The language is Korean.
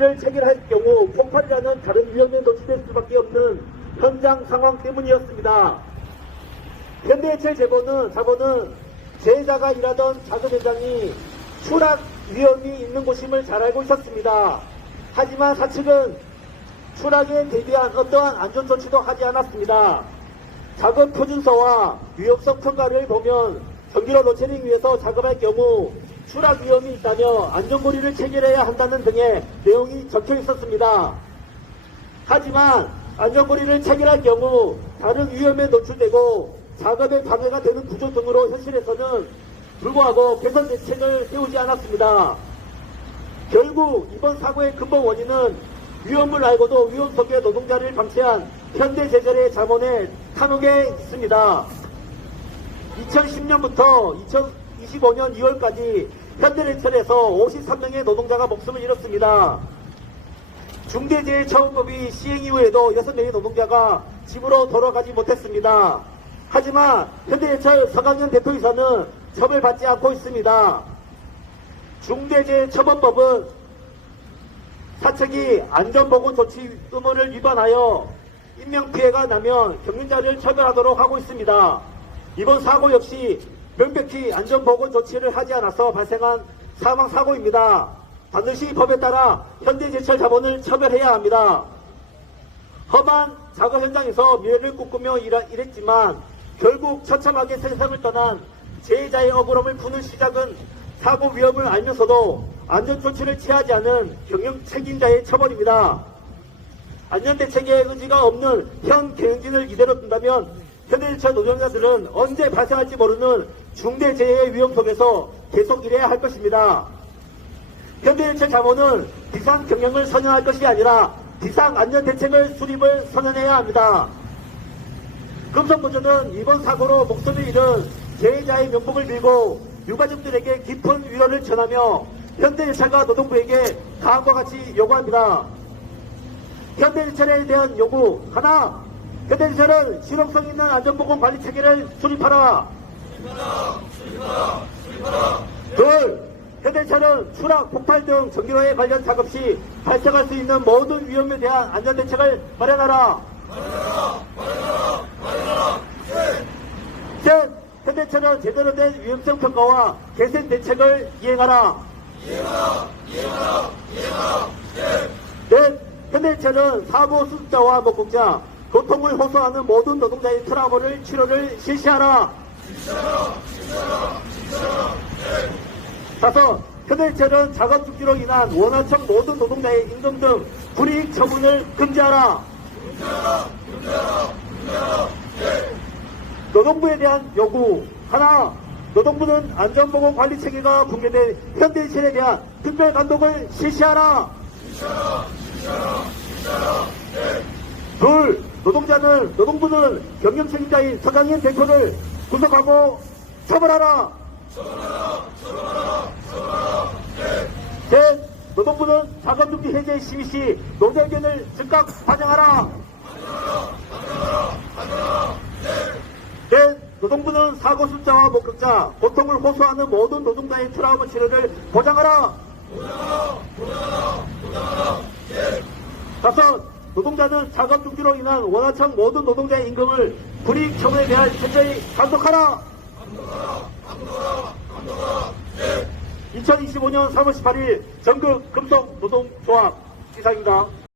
를 체결할 경우 폭발이라는 다른 위험에 노출될 수밖에 없는 현장 상황 때문이었습니다. 현대해철 자본은 제자가 일하던 작업 현장이 추락 위험이 있는 곳임을 잘 알고 있었습니다. 하지만 사측은 추락에 대비한 어떠한 안전조치도 하지 않았습니다. 작업 표준서와 위험성 평가를 보면 전기로 로체링 위에서 작업할 경우 추락 위험이 있다며 안전고리를 체결해야 한다는 등의 내용이 적혀 있었습니다. 하지만 안전고리를 체결할 경우 다른 위험에 노출되고 작업에 방해가 되는 구조 등으로 현실에서는 불구하고 개선 대책을 세우지 않았습니다. 결국 이번 사고의 근본 원인은 위험을 알고도 위험 속에 노동자를 방치한 현대제철의 자본의 탐욕에 있습니다. 2010년부터 2025년 2월까지 현대제철에서 53명의 노동자가 목숨을 잃었습니다. 중대재해처벌법이 시행 이후에도 6명의 노동자가 집으로 돌아가지 못했습니다. 하지만 현대제철 서강현 대표이사는 처벌받지 않고 있습니다. 중대재해처벌법은 사측이 안전보건조치 의무를 위반하여 인명피해가 나면 경륜자를 처벌하도록 하고 있습니다. 이번 사고 역시 명백히 안전보건조치를 하지 않아서 발생한 사망사고입니다. 반드시 법에 따라 현대제철 자본을 처벌해야 합니다. 험한 작업 현장에서 미래를 꿈꾸며 일했지만 결국 처참하게 세상을 떠난 제자의 억울함을 푸는 시작은 사고 위험을 알면서도 안전조치를 취하지 않은 경영 책임자의 처벌입니다. 안전대책에 의지가 없는 현 경영진을 이대로 둔다면 현대제철 노동자들은 언제 발생할지 모르는 중대재해의 위험 속에서 계속 일해야 할 것입니다. 현대제철 자본은 비상경영을 선언할 것이 아니라 비상안전대책을 수립을 선언해야 합니다. 금속노조는 이번 사고로 목숨을 잃은 재해자의 명복을 빌고 유가족들에게 깊은 위로를 전하며 현대제철과 노동부에게 다음과 같이 요구합니다. 현대제철에 대한 요구 하나, 현대제철은 실용성 있는 안전보건관리 체계를 수립하라. 둘, 현대제철은 추락, 폭발 등 전기로에 관련 작업 시 발생할 수 있는 모든 위험에 대한 안전대책을 마련하라. 셋, 현대제철은 제대로 된 위험성 평가와 개선 대책을 이행하라. 넷, 현대제철은 사고 수습자와 목공자, 고통을 호소하는 모든 노동자의 트라우마를 치료를 실시하라. 다섯, 현대제철은 작업 중지로 인한 원하청 모든 노동자의 임금 등 불이익 처분을 금지하라. 노동부에 대한 요구 하나, 노동부는 안전보건관리 체계가 붕괴된 현대제철에 대한 특별 감독을 실시하라. 둘, 노동부는 경영 책임자인 서강현 대표를 구속하고 처벌하라. 셋, 노동부는 작업중지 해제 시위 시 노조 의견을 즉각 반영하라. 넷, 노동부는 사고 수자와 목격자, 고통을 호소하는 모든 노동자의 트라우마 치료를 보장하라. 다섯, 노동자는 작업 중지로 인한 원하청 모든 노동자의 임금을 불이익 처분에 대한 철저히 감독하라. 2025년 3월 18일 전국 금속노동조합 이사입니다.